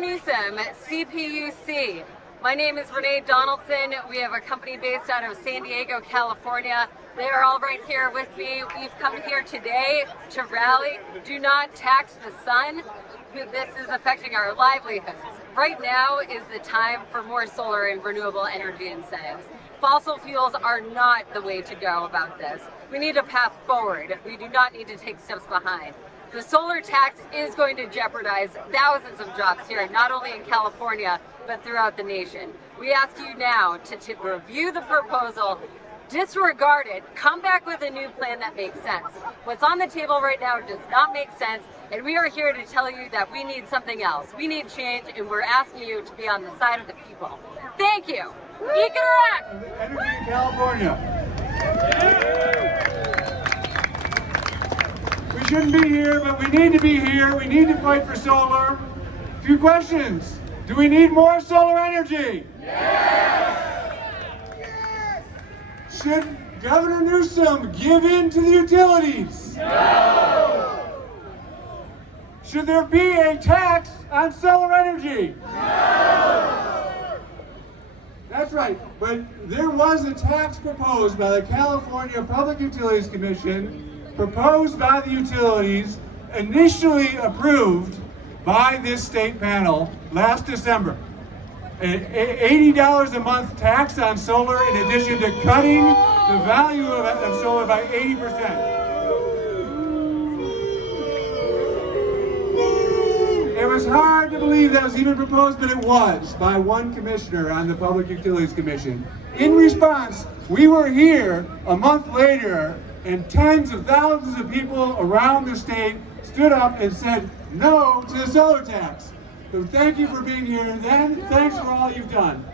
Newsom, CPUC. My name is Renee Donaldson. We have a company based out of San Diego, California. They are all right here with me. We've come here today to rally. Do not tax the sun. This is affecting our livelihoods. Right now is the time for more solar and renewable energy incentives. Fossil fuels are not the way to go about this. We need a path forward. We do not need to take steps behind. The solar tax is going to jeopardize thousands of jobs here, not only in California, but throughout the nation. We ask you now to review the proposal, disregard it, come back with a new plan that makes sense. What's on the table right now does not make sense, and we are here to tell you that we need something else. We need change, and we're asking you to be on the side of the people. Thank you. EcoDirect! Energy in California. We shouldn't be here, but we need to be here. We need to fight for solar. A few questions. Do we need more solar energy? Yes! Yes! Should Governor Newsom give in to the utilities? No! Should there be a tax on solar energy? No! That's right, but there was a tax proposed by the California Public Utilities Commission, proposed by the utilities, initially approved by this state panel last December. An $80 a month tax on solar in addition to cutting the value of solar by 80%. It was hard to believe that was even proposed, but it was by one commissioner on the Public Utilities Commission. In response, we were here a month later, and tens of thousands of people around the state stood up and said no to the solar tax. So thank you for being here then. Thanks for all you've done.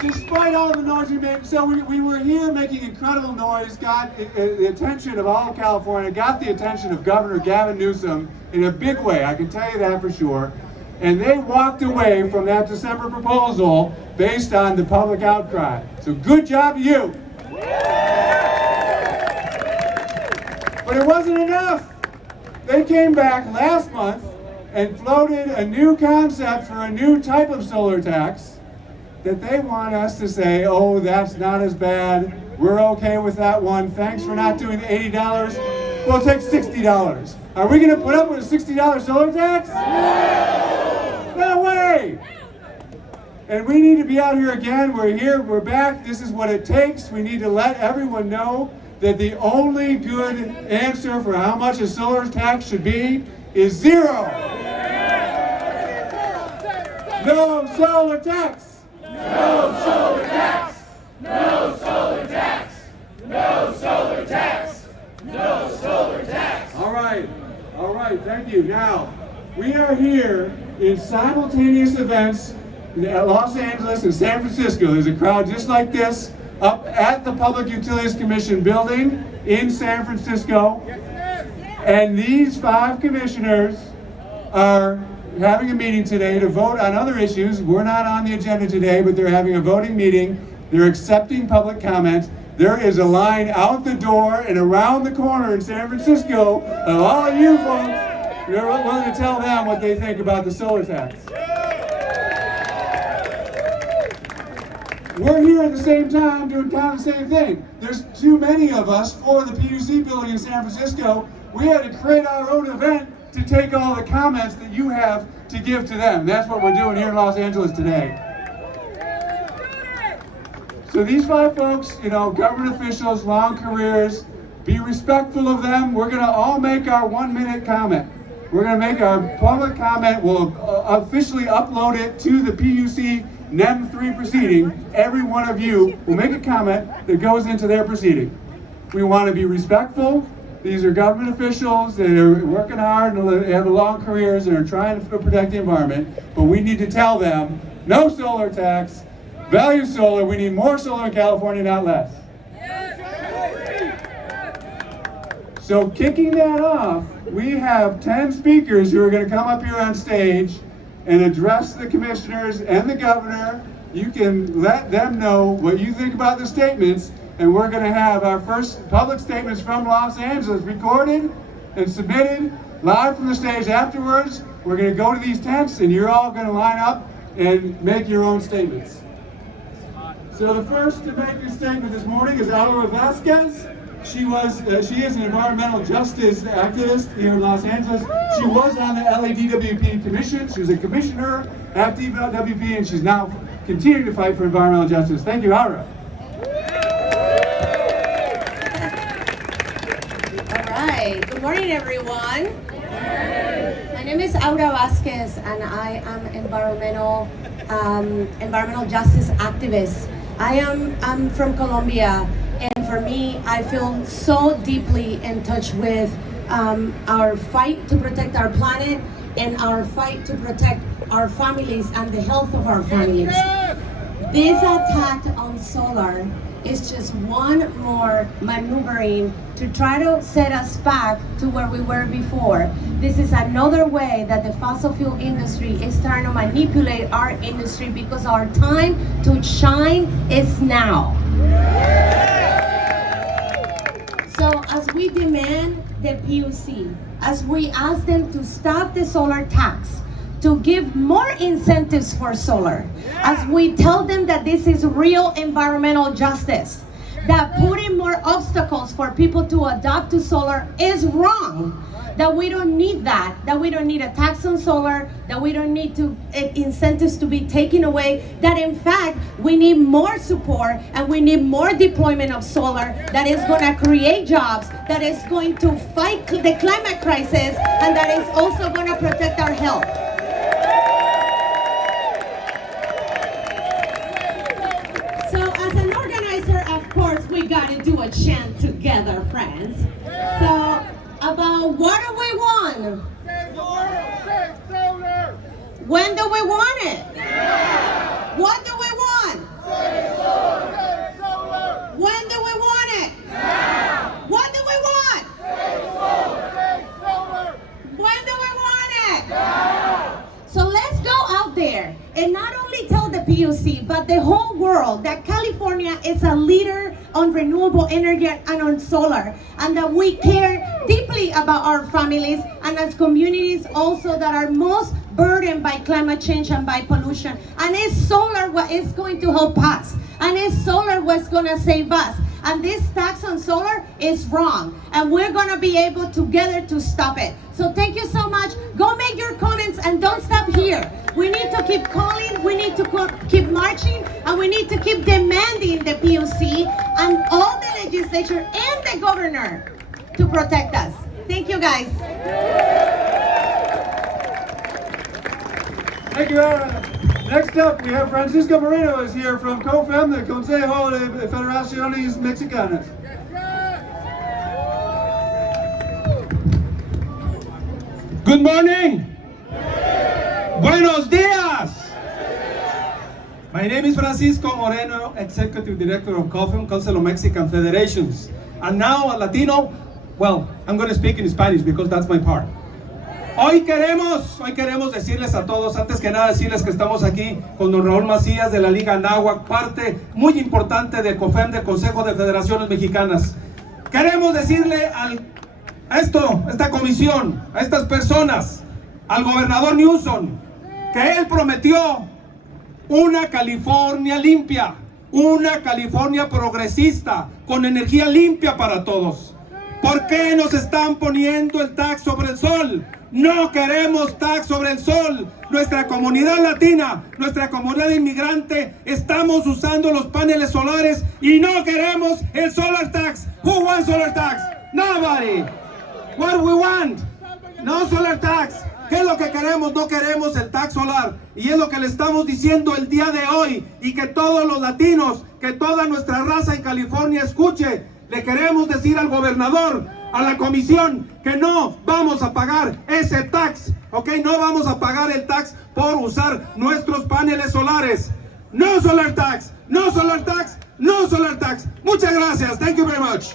Despite all the noise we made, so we were here making incredible noise, got the attention of all of California, got the attention of Governor Gavin Newsom in a big way, I can tell you that for sure. And they walked away from that December proposal based on the public outcry. So good job to you. But it wasn't enough. They came back last month and floated a new concept for a new type of solar tax that they want us to say, oh, that's not as bad. We're okay with that one. Thanks for not doing the $80. We'll take $60. Are we going to put up with a $60 solar tax? No way! And we need to be out here again. We're here, we're back. This is what it takes. We need to let everyone know that the only good answer for how much a solar tax should be is zero. No solar tax! No solar tax! No solar tax! No solar tax! No solar tax! All right, thank you. Now, we are here in simultaneous events at Los Angeles and San Francisco. There's a crowd just like this up at the Public Utilities Commission building in San Francisco. And these 5 commissioners are having a meeting today to vote on other issues. We're not on the agenda today, but they're having a voting meeting. They're accepting public comment. There is a line out the door and around the corner in San Francisco of all of you folks. We're willing to tell them what they think about the solar tax. We're here at the same time doing kind of the same thing. There's too many of us for the PUC building in San Francisco. We had to create our own event to take all the comments that you have to give to them. That's what we're doing here in Los Angeles today. So these 5 folks, you know, government officials, long careers, be respectful of them. We're gonna all make our 1-minute comment. We're gonna make our public comment. We'll officially upload it to the PUC NEM 3 proceeding. Every one of you will make a comment that goes into their proceeding. We wanna be respectful. These are government officials that are working hard and have long careers and are trying to protect the environment, but we need to tell them, no solar tax, value solar, we need more solar in California, not less. So kicking that off, we have 10 speakers who are going to come up here on stage and address the commissioners and the governor. You can let them know what you think about the statements, and we're going to have our first public statements from Los Angeles recorded and submitted live from the stage. Afterwards, we're going to go to these tents and you're all going to line up and make your own statements. So the first to make a statement this morning is Aura Vasquez. She is an environmental justice activist here in Los Angeles. She was on the LADWP commission. She was a commissioner at DWP, and she's now continuing to fight for environmental justice. Thank you, Aura. All right. Good morning, everyone. My name is Aura Vasquez, and I am environmental justice activist. I'm from Colombia. And for me, I feel so deeply in touch with our fight to protect our planet and our fight to protect our families and the health of our families. This attack on solar is just one more maneuvering to try to set us back to where we were before. This is another way that the fossil fuel industry is trying to manipulate our industry because our time to shine is now. So as we demand the PUC, as we ask them to stop the solar tax, to give more incentives for solar, as we tell them that this is real environmental justice, that putting more obstacles for people to adopt to solar is wrong, that we don't need that we don't need a tax on solar, that we don't need to incentives to be taken away, that in fact we need more support and we need more deployment of solar that is going to create jobs, that is going to fight the climate crisis, and that is also going to protect our health. So as an organizer, of course, we got to do a chant together, friends. So about what do we want? When do we want it? Now. What do we want? When do we want it? Now. What do we want? When do we want it? Now. So let's go out there and not only tell the PUC, but the whole world that California is a leader on renewable energy and on solar, and that we care deeply about our families and as communities also that are most burdened by climate change and by pollution. And it's solar what is going to help us, and it's solar what's going to save us. And this tax on solar is wrong, and we're going to be able together to stop it. So thank you so much. Go make your comments and don't stop here. We need to keep calling, we need to keep marching, and we need to keep demanding the PUC and all the legislature and the governor to protect us. Thank you, guys. Thank you, Aura. Next up, we have Francisco Moreno is here from COFEM, the Consejo de Federaciones Mexicanas. Good morning. Buenos dias. My name is Francisco Moreno, Executive Director of COFEM, Council of Mexican Federations. And now a Latino, well, I'm going to speak in Spanish because that's my part. Hoy queremos decirles a todos, antes que nada decirles que estamos aquí con don Raúl Macías de la Liga Anáhuac, parte muy importante del COFEM, del Consejo de Federaciones Mexicanas. Queremos decirle a esta comisión, a estas personas, al gobernador Newsom, que él prometió una California limpia, una California progresista, con energía limpia para todos. ¿Por qué nos están poniendo el tax sobre el sol? No queremos tax sobre el sol. Nuestra comunidad latina, nuestra comunidad inmigrante, estamos usando los paneles solares y no queremos el solar tax. Who wants solar tax? Nobody. What we want? No solar tax. ¿Qué es lo que queremos? No queremos el tax solar. Y es lo que le estamos diciendo el día de hoy. Y que todos los latinos, que toda nuestra raza en California escuche. Le queremos decir al gobernador, a la comisión, que no vamos a pagar ese tax, ¿ok? No vamos a pagar el tax por usar nuestros paneles solares. No solar tax, no solar tax, no solar tax. Muchas gracias. Thank you very much.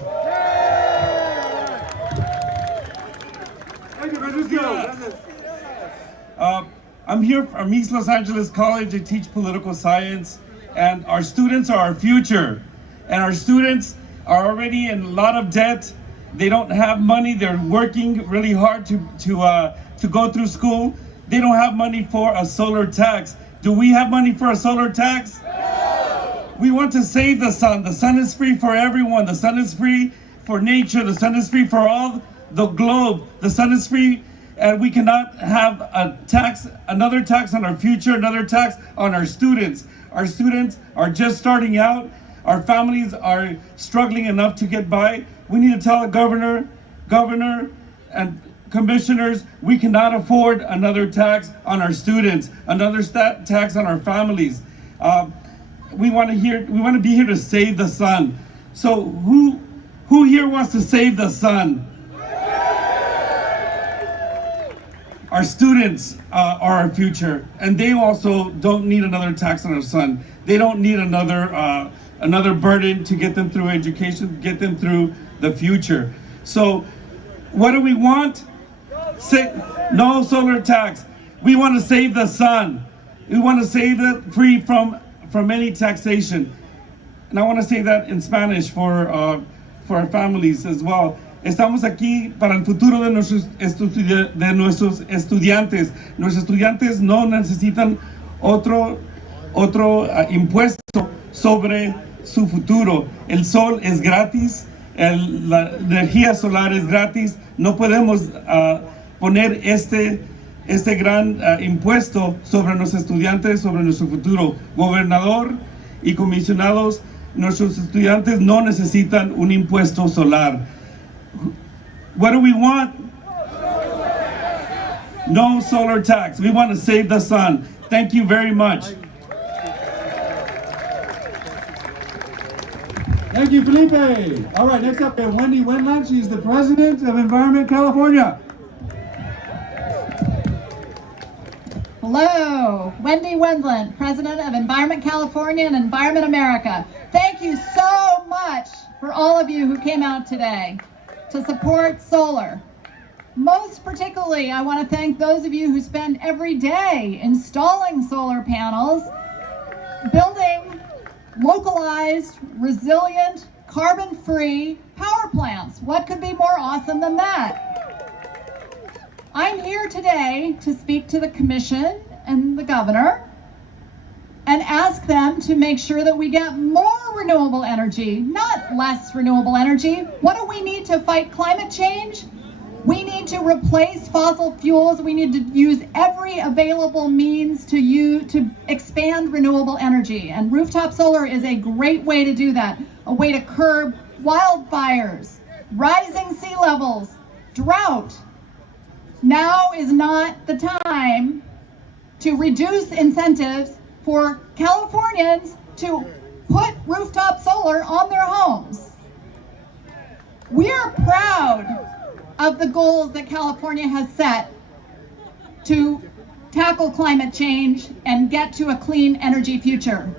Thank you, Francisco. I'm here from East Los Angeles College. I teach political science, and our students are our future. And our students are already in a lot of debt, They don't have money. They're working really hard to go through school. They don't have money for a solar tax. Do we have money for a solar tax? No. We want to save the sun. The sun is free for everyone. The sun is free for nature. The sun is free for all the globe. The sun is free, and we cannot have a tax, another tax on our future, another tax on our students. Our students are just starting out. Our families are struggling enough to get by. We need to tell the governor and commissioners, we cannot afford another tax on our students, another tax on our families. We want to be here to save the sun. So who here wants to save the sun? Our students are our future, and they also don't need another tax on our sun. They don't need another burden to get them through education, get them through the future. So what do we want? No solar tax. We want to save the sun. We want to save it free from any taxation. And I want to say that in Spanish for our families as well. Estamos aquí para el futuro de nuestros estudiantes. Nuestros estudiantes no necesitan otro impuesto sobre su futuro. El sol es gratis, la energía solar es gratis. No podemos poner este gran impuesto sobre nuestros estudiantes, sobre nuestro futuro. Gobernador y comisionados, nuestros estudiantes no necesitan un impuesto solar. What do we want? No solar tax. We want to save the sun. Thank you very much. Thank you, Felipe. All right, next up, we have Wendy Wendland. She's the president of Environment California. Hello, Wendy Wendland, president of Environment California and Environment America. Thank you so much for all of you who came out today to support solar. Most particularly, I want to thank those of you who spend every day installing solar panels, building localized, resilient, carbon-free power plants. What could be more awesome than that? I'm here today to speak to the Commission and the Governor and ask them to make sure that we get more renewable energy, not less renewable energy. What do we need to fight climate change? We need to replace fossil fuels. We need to use every available means to expand renewable energy. And rooftop solar is a great way to do that, a way to curb wildfires, rising sea levels, drought. Now is not the time to reduce incentives for Californians to put rooftop solar on their homes. We are proud of the goals that California has set to tackle climate change and get to a clean energy future.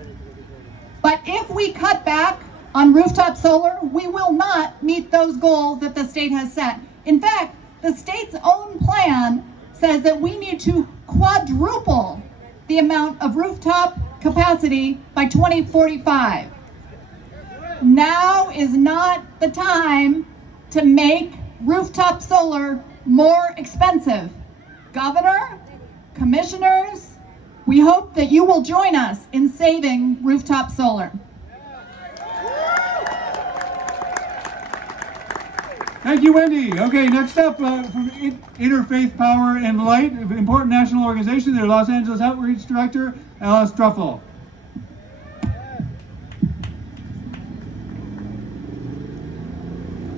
But if we cut back on rooftop solar, we will not meet those goals that the state has set. In fact, the state's own plan says that we need to quadruple the amount of rooftop capacity by 2045. Now is not the time to make rooftop solar more expensive. Governor, commissioners, we hope that you will join us in saving rooftop solar. Thank you, Wendy. Okay, next up from Interfaith Power and Light, an important national organization, their Los Angeles Outreach Director, Alice Truffle.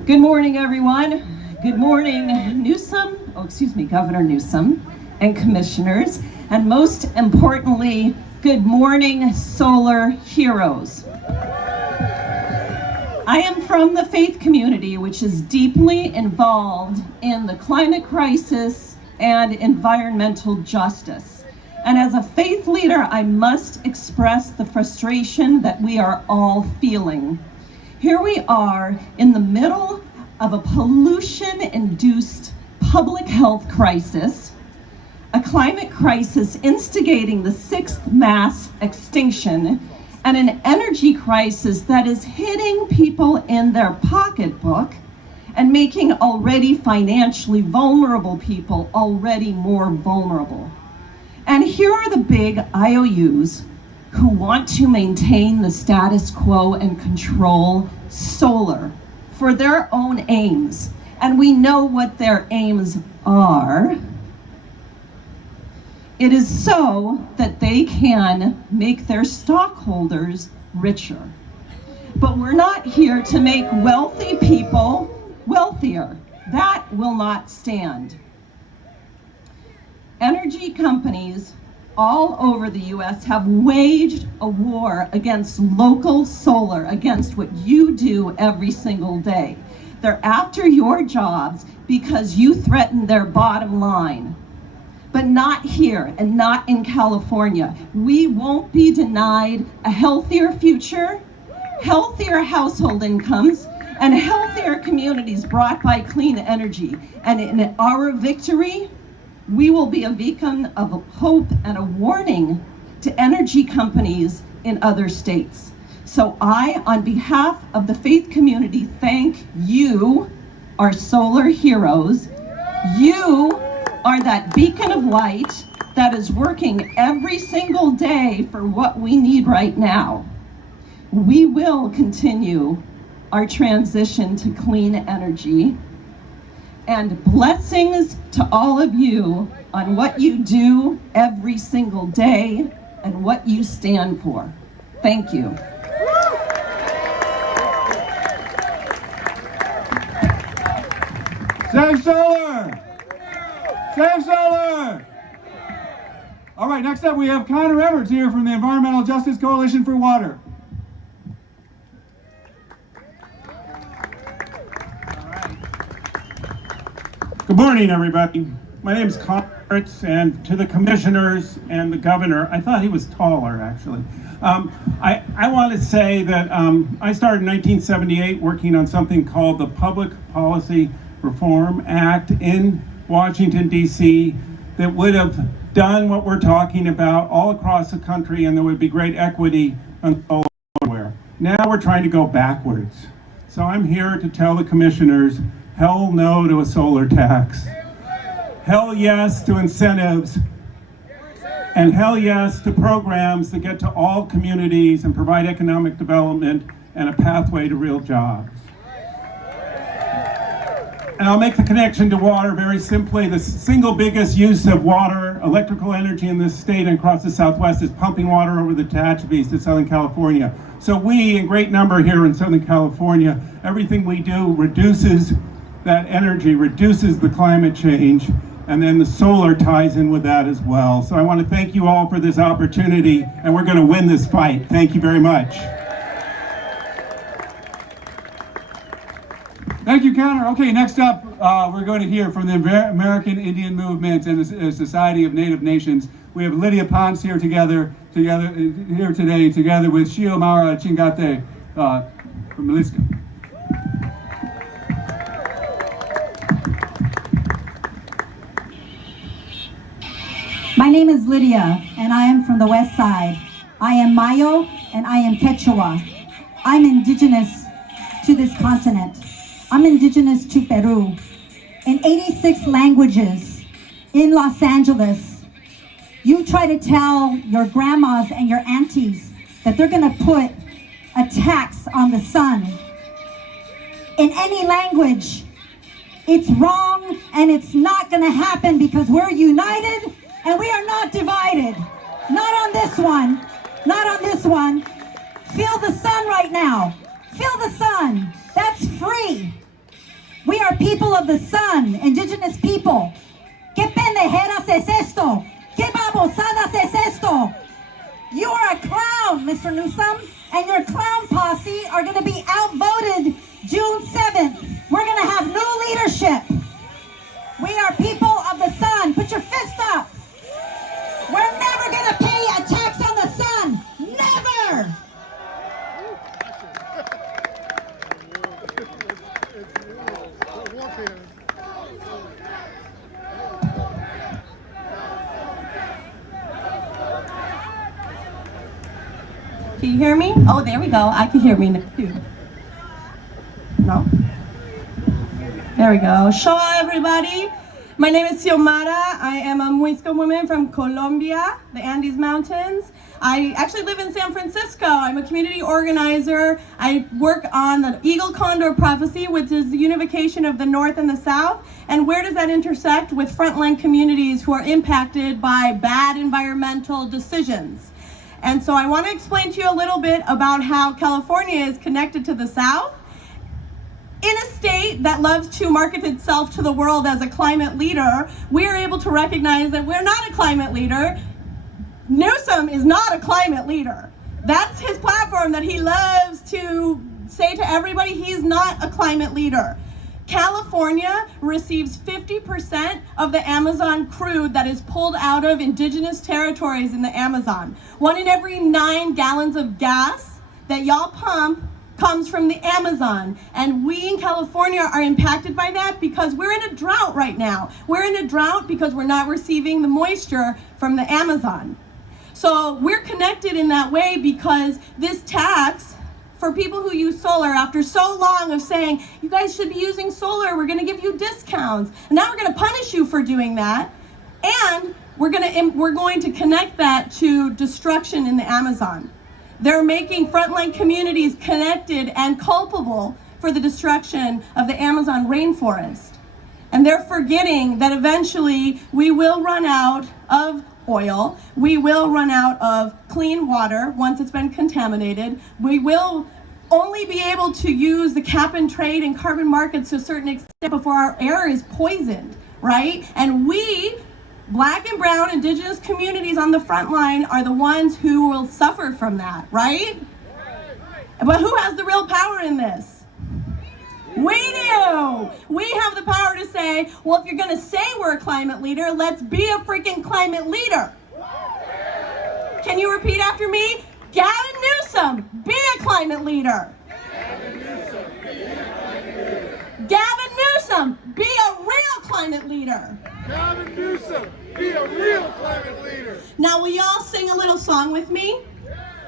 Good morning, everyone. Good morning, Governor Newsom and commissioners, and most importantly, good morning, solar heroes. I am from the faith community, which is deeply involved in the climate crisis and environmental justice. And as a faith leader, I must express the frustration that we are all feeling. Here we are in the middle of a pollution-induced public health crisis, a climate crisis instigating the 6th mass extinction, and an energy crisis that is hitting people in their pocketbook and making already financially vulnerable people already more vulnerable. And here are the big IOUs who want to maintain the status quo and control solar for their own aims. And we know what their aims are. It is so that they can make their stockholders richer. But we're not here to make wealthy people wealthier. That will not stand. Energy companies all over the US have waged a war against local solar, against what you do every single day. They're after your jobs because you threaten their bottom line. But not here and not in California. We won't be denied a healthier future, healthier household incomes, and healthier communities brought by clean energy. And in our victory, we will be a beacon of hope and a warning to energy companies in other states. So I, on behalf of the faith community, thank you, our solar heroes. You are that beacon of light that is working every single day for what we need right now. We will continue our transition to clean energy. And blessings to all of you on what you do every single day and what you stand for. Thank you. Save solar! Save solar! All right, next up we have Connor Everts here from the Environmental Justice Coalition for Water. Good morning, everybody. My name is Connor Everts, and to the commissioners and the governor, I thought he was taller, actually. I want to say that I started in 1978 working on something called the Public Policy Reform Act in Washington, D.C. that would have done what we're talking about all across the country, and there would be great equity on solar everywhere. Now we're trying to go backwards. So I'm here to tell the commissioners, hell no to a solar tax. Hell yes to incentives. And hell yes to programs that get to all communities and provide economic development and a pathway to real jobs. And I'll make the connection to water very simply. The single biggest use of water, electrical energy in this state and across the Southwest is pumping water over the Tehachapi's to Southern California. So we, in great number here in Southern California, everything we do reduces that energy, reduces the climate change, and then the solar ties in with that as well. So I want to thank you all for this opportunity, and we're going to win this fight. Thank you very much. Thank you, Connor. Okay, next up, we're going to hear from the American Indian Movement and the Society of Native Nations. We have Lydia Ponce here here today, together with Shio Mara Chingate from Jalisco. My name is Lydia, and I am from the West Side. I am Mayo, and I am Quechua. I'm indigenous to this continent. I'm indigenous to Peru. In 86 languages in Los Angeles, you try to tell your grandmas and your aunties that they're gonna put a tax on the sun. In any language, it's wrong and it's not gonna happen because we're united and we are not divided. Not on this one, not on this one. Feel the sun right now. Feel the sun, that's free. We are people of the sun, indigenous people. ¿Qué pendejeras es esto? ¿Qué babosadas es esto? You are a clown, Mr. Newsom, and your clown posse are gonna be outvoted June 7th. We're gonna have new leadership. We are people of the sun. Put your fist up. We're never gonna pay a tax on the sun. Never! Can you hear me? Oh, there we go. I can hear me now too. No? There we go. Show everybody. My name is Xiomara. I am a Muisca woman from Colombia, the Andes Mountains. I actually live in San Francisco. I'm a community organizer. I work on the Eagle Condor Prophecy, which is the unification of the North and the South. And where does that intersect with frontline communities who are impacted by bad environmental decisions? And so I want to explain to you a little bit about how California is connected to the South. In a state that loves to market itself to the world as a climate leader, we are able to recognize that we're not a climate leader. Newsom is not a climate leader. That's his platform that he loves to say to everybody, he's not a climate leader. California receives 50% of the Amazon crude that is pulled out of indigenous territories in the Amazon. 1 in every 9 gallons of gas that y'all pump comes from the Amazon, and we in California are impacted by that because we're in a drought right now. We're in a drought because we're not receiving the moisture from the Amazon. So we're connected in that way because this tax for people who use solar, after so long of saying, you guys should be using solar, we're gonna give you discounts, and now we're gonna punish you for doing that, and we're going to connect that to destruction in the Amazon. They're making frontline communities connected and culpable for the destruction of the Amazon rainforest. And they're forgetting that eventually we will run out of oil, we will run out of clean water once it's been contaminated, we will only be able to use the cap and trade and carbon markets to a certain extent before our air is poisoned, right? And we, Black and brown indigenous communities on the front line, are the ones who will suffer from that, right? But who has the real power in this? We do! We have the power to say, well, if you're gonna say we're a climate leader, let's be a freaking climate leader. Can you repeat after me? Gavin Newsom, be a climate leader. Gavin Newsom, be a real climate leader. Gavin Newsom, be a real climate leader. Now, will y'all sing a little song with me?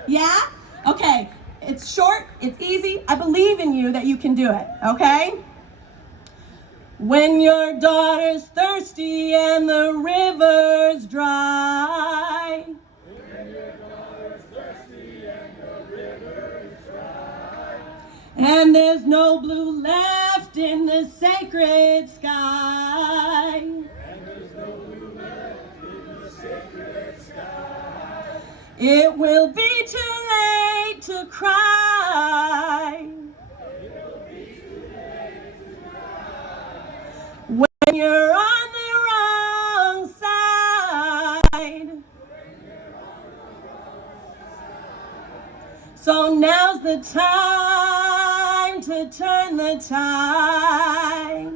Yeah? Okay, it's short, it's easy. I believe in you that you can do it, okay? When your daughter's thirsty and the river's dry. When your daughter's thirsty and the river's dry. And there's no blue left in the sacred sky. It will be too late to cry. It will be too late to cry. When you're on the wrong side. So now's the time to turn the tide.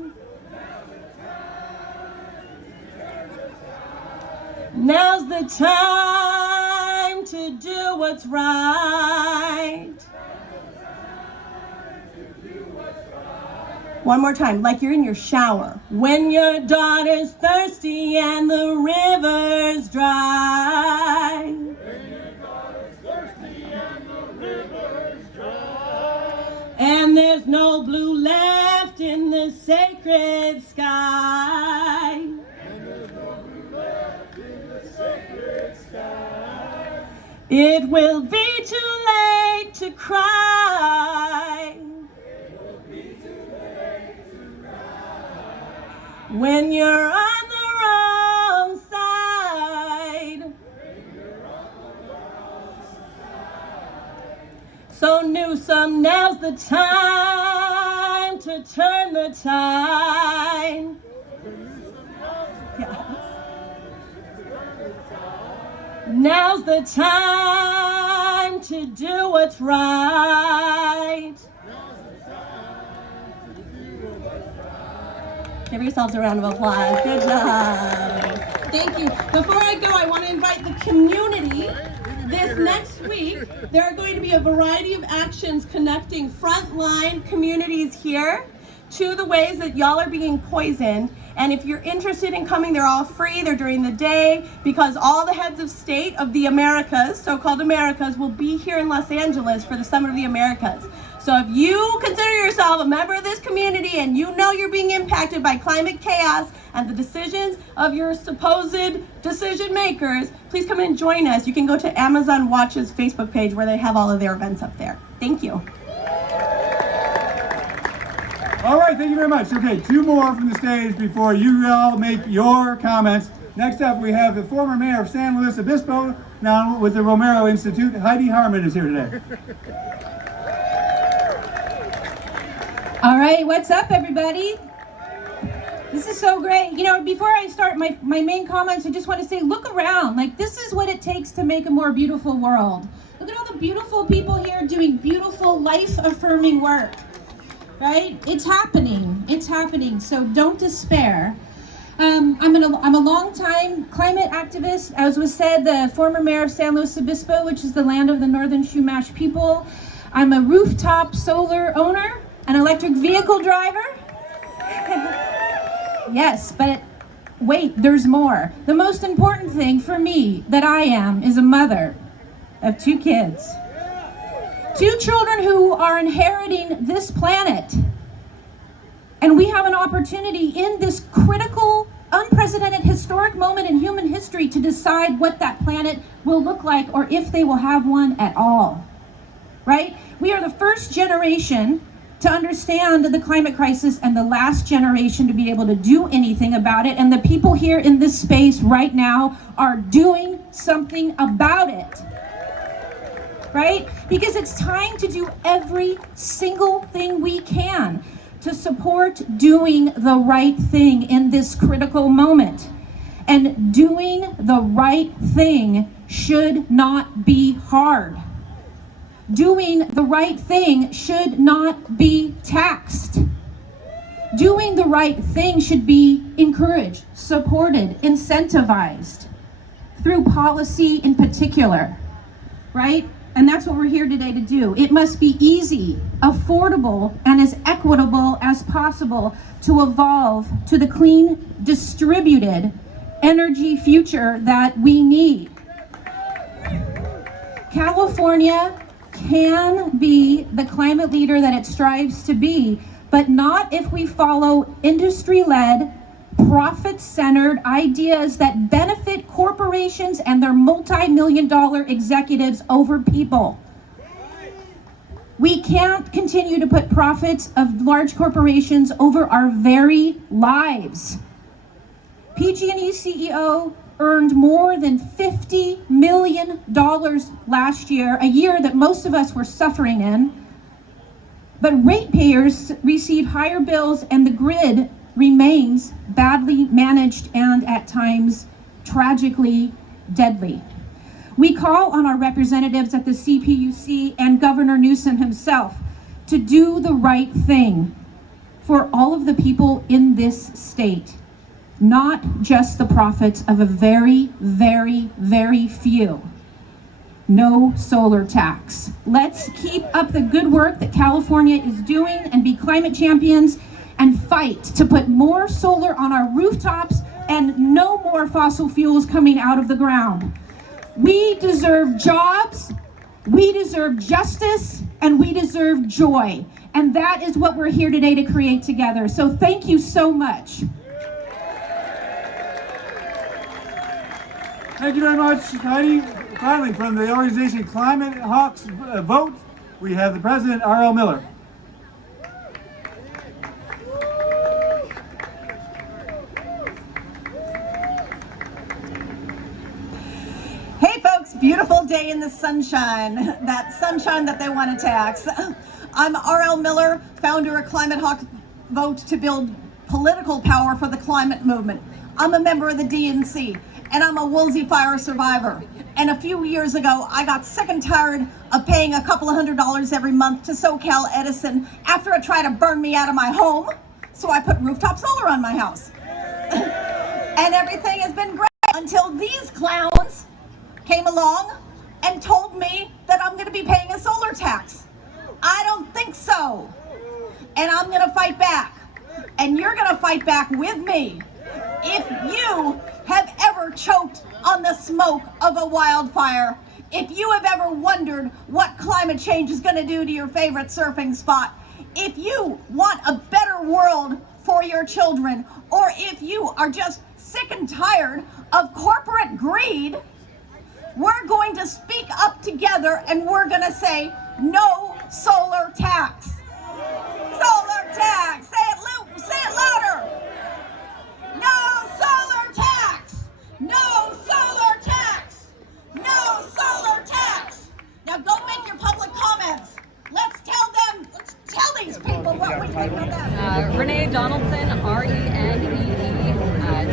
Now's the time to do what's right. One more time, like you're in your shower. When your daughter's thirsty and the river's dry. When your daughter's thirsty and the river's dry. And there's no blue left in the sacred sky. It will be too late to cry. It will be too late to cry. When you're on the wrong side. When you're on the wrong side. So Newsom, now's the time to turn the tide. Yeah. Now's the time to do what's right. Give yourselves a round of applause. Good job. Thank you. Before I go, I want to invite the community. This next week, there are going to be a variety of actions connecting frontline communities here to the ways that y'all are being poisoned. And if you're interested in coming, they're all free. They're during the day because all the heads of state of the Americas, so-called Americas, will be here in Los Angeles for the Summit of the Americas. So if you consider yourself a member of this community and you know you're being impacted by climate chaos and the decisions of your supposed decision makers, please come and join us. You can go to Amazon Watch's Facebook page where they have all of their events up there. Thank you. All right, thank you very much. Okay, 2 more from the stage before you all make your comments. Next up, we have the former mayor of San Luis Obispo, now with the Romero Institute. Heidi Harmon is here today. All right, what's up, everybody? This is so great. You know, before I start my main comments, I just want to say, look around. Like, this is what it takes to make a more beautiful world. Look at all the beautiful people here doing beautiful, life-affirming work, right? It's happening. It's happening. So don't despair. I'm a long-time climate activist. As was said, the former mayor of San Luis Obispo, which is the land of the Northern Chumash people. I'm a rooftop solar owner, an electric vehicle driver. Yes, but wait, there's more. The most important thing for me that I am is a mother of 2 kids. 2 children who are inheriting this planet. And we have an opportunity in this critical, unprecedented, historic moment in human history to decide what that planet will look like or if they will have one at all. Right? We are the first generation to understand the climate crisis and the last generation to be able to do anything about it. And the people here in this space right now are doing something about it. Right? Because it's time to do every single thing we can to support doing the right thing in this critical moment. And doing the right thing should not be hard. Doing the right thing should not be taxed. Doing the right thing should be encouraged, supported, incentivized through policy in particular, right? And that's what we're here today to do. It must be easy, affordable, and as equitable as possible to evolve to the clean, distributed energy future that we need. California can be the climate leader that it strives to be, but not if we follow industry-led, profit-centered ideas that benefit corporations and their multi-million-dollar executives over people. We can't continue to put profits of large corporations over our very lives. PG&E CEO earned more than $50 million last year, a year that most of us were suffering in. But ratepayers receive higher bills and the grid remains badly managed and at times tragically deadly. We call on our representatives at the CPUC and Governor Newsom himself to do the right thing for all of the people in this state, not just the profits of a very, very, very few. No solar tax. Let's keep up the good work that California is doing and be climate champions and fight to put more solar on our rooftops and no more fossil fuels coming out of the ground. We deserve jobs, we deserve justice, and we deserve joy. And that is what we're here today to create together. So thank you so much. Thank you very much, Heidi. Finally, from the organization Climate Hawks Vote, we have the president, R.L. Miller. Hey folks, beautiful day in the sunshine, that sunshine that they want to tax. I'm R.L. Miller, founder of Climate Hawks Vote to build political power for the climate movement. I'm a member of the DNC, and I'm a Woolsey Fire survivor. And a few years ago, I got sick and tired of paying a couple of $100s every month to SoCal Edison after it tried to burn me out of my home. So I put rooftop solar on my house. And everything has been great until these clowns came along and told me that I'm gonna be paying a solar tax. I don't think so. And I'm gonna fight back. and you're gonna fight back with me. If you have ever choked on the smoke of a wildfire, if you have ever wondered what climate change is gonna do to your favorite surfing spot, if you want a better world for your children, or if you are just sick and tired of corporate greed, we're going to speak up together and we're going to say no solar tax. Solar tax. Say it louder. No solar tax. No solar tax. No solar tax. Now go make your public comments. Let's tell these people what we think of them. Renee Donaldson, R-E-N-E-E,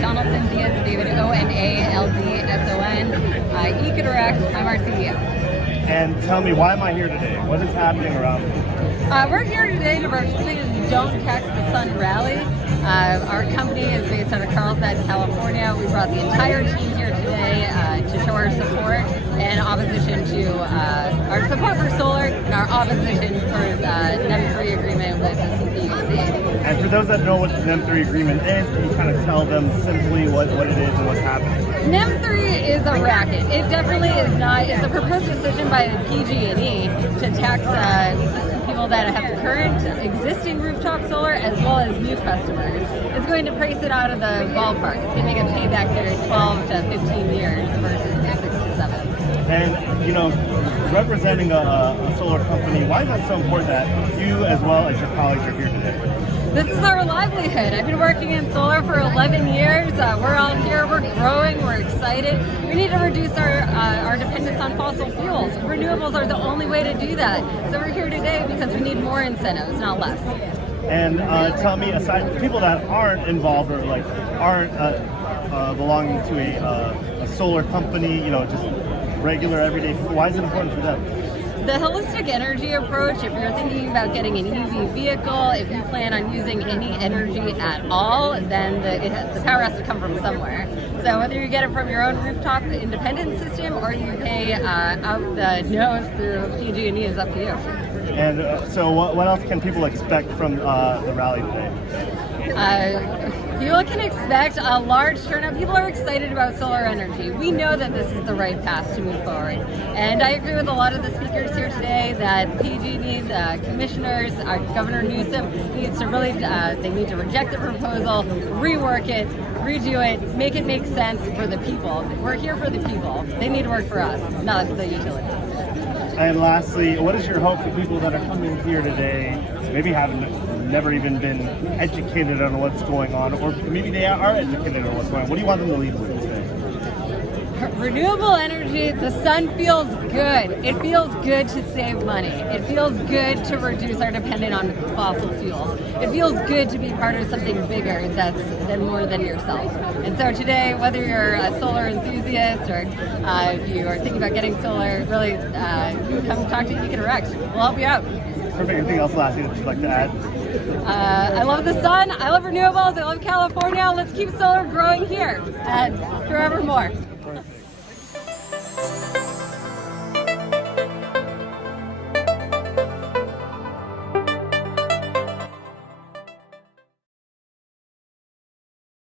Donaldson, D as David, O-N-A-L-D-S-O-N, EcoDirect, I'm our CEO. And tell me, why am I here today? What is happening around me? We're here today to participate in the Don't Tax the Sun rally. Our company is based out of Carlsbad, California. We brought the entire team here today to show our support and opposition to our support for solar and our opposition for the NEM3 agreement with the CPUC. And for those that know what the NEM3 agreement is, can you kind of tell them simply what it is and what's happening? NEM3 is a racket. It definitely is not. It's a proposed decision by the PG&E to tax people that have current existing rooftop solar as well as new customers. It's going to price it out of the ballpark. It's going to make a payback period 12 to 15 years versus the 6 to 7. And, you know, representing a solar company, why is that so important that you as well as your colleagues are here today? This is our livelihood. I've been working in solar for 11 years. We're out here, we're growing, we're excited. We need to reduce our dependence on fossil fuels. Renewables are the only way to do that. So we're here today because we need more incentives, not less. And tell me, aside people that aren't involved or like aren't belonging to a solar company, you know, just regular everyday people, why is it important for them? The holistic energy approach, if you're thinking about getting an EV vehicle, if you plan on using any energy at all, then the power has to come from somewhere. So whether you get it from your own rooftop independent system or you pay out the nose through PG&E is up to you. And so what else can people expect from the rally today? People can expect a large turnout. People are excited about solar energy. We know that this is the right path to move forward. And I agree with a lot of the speakers here today that PG&E, the commissioners, our Governor Newsom needs to really, they need to reject the proposal, rework it, redo it, make it make sense for the people. We're here for the people. They need to work for us, not the utilities. And lastly, what is your hope for people that are coming here today, maybe never even been educated on what's going on, or maybe they are educated on what's going on? What do you want them to leave with today? Renewable energy, the sun feels good. It feels good to save money. It feels good to reduce our dependence on fossil fuels. It feels good to be part of something bigger than more than yourself. And so today, whether you're a solar enthusiast or if you are thinking about getting solar, really come talk to EcoDirect. We'll help you out. Perfect. Anything else lastly that you'd like to add? I love the sun. I love renewables. I love California. Let's keep solar growing here and forevermore.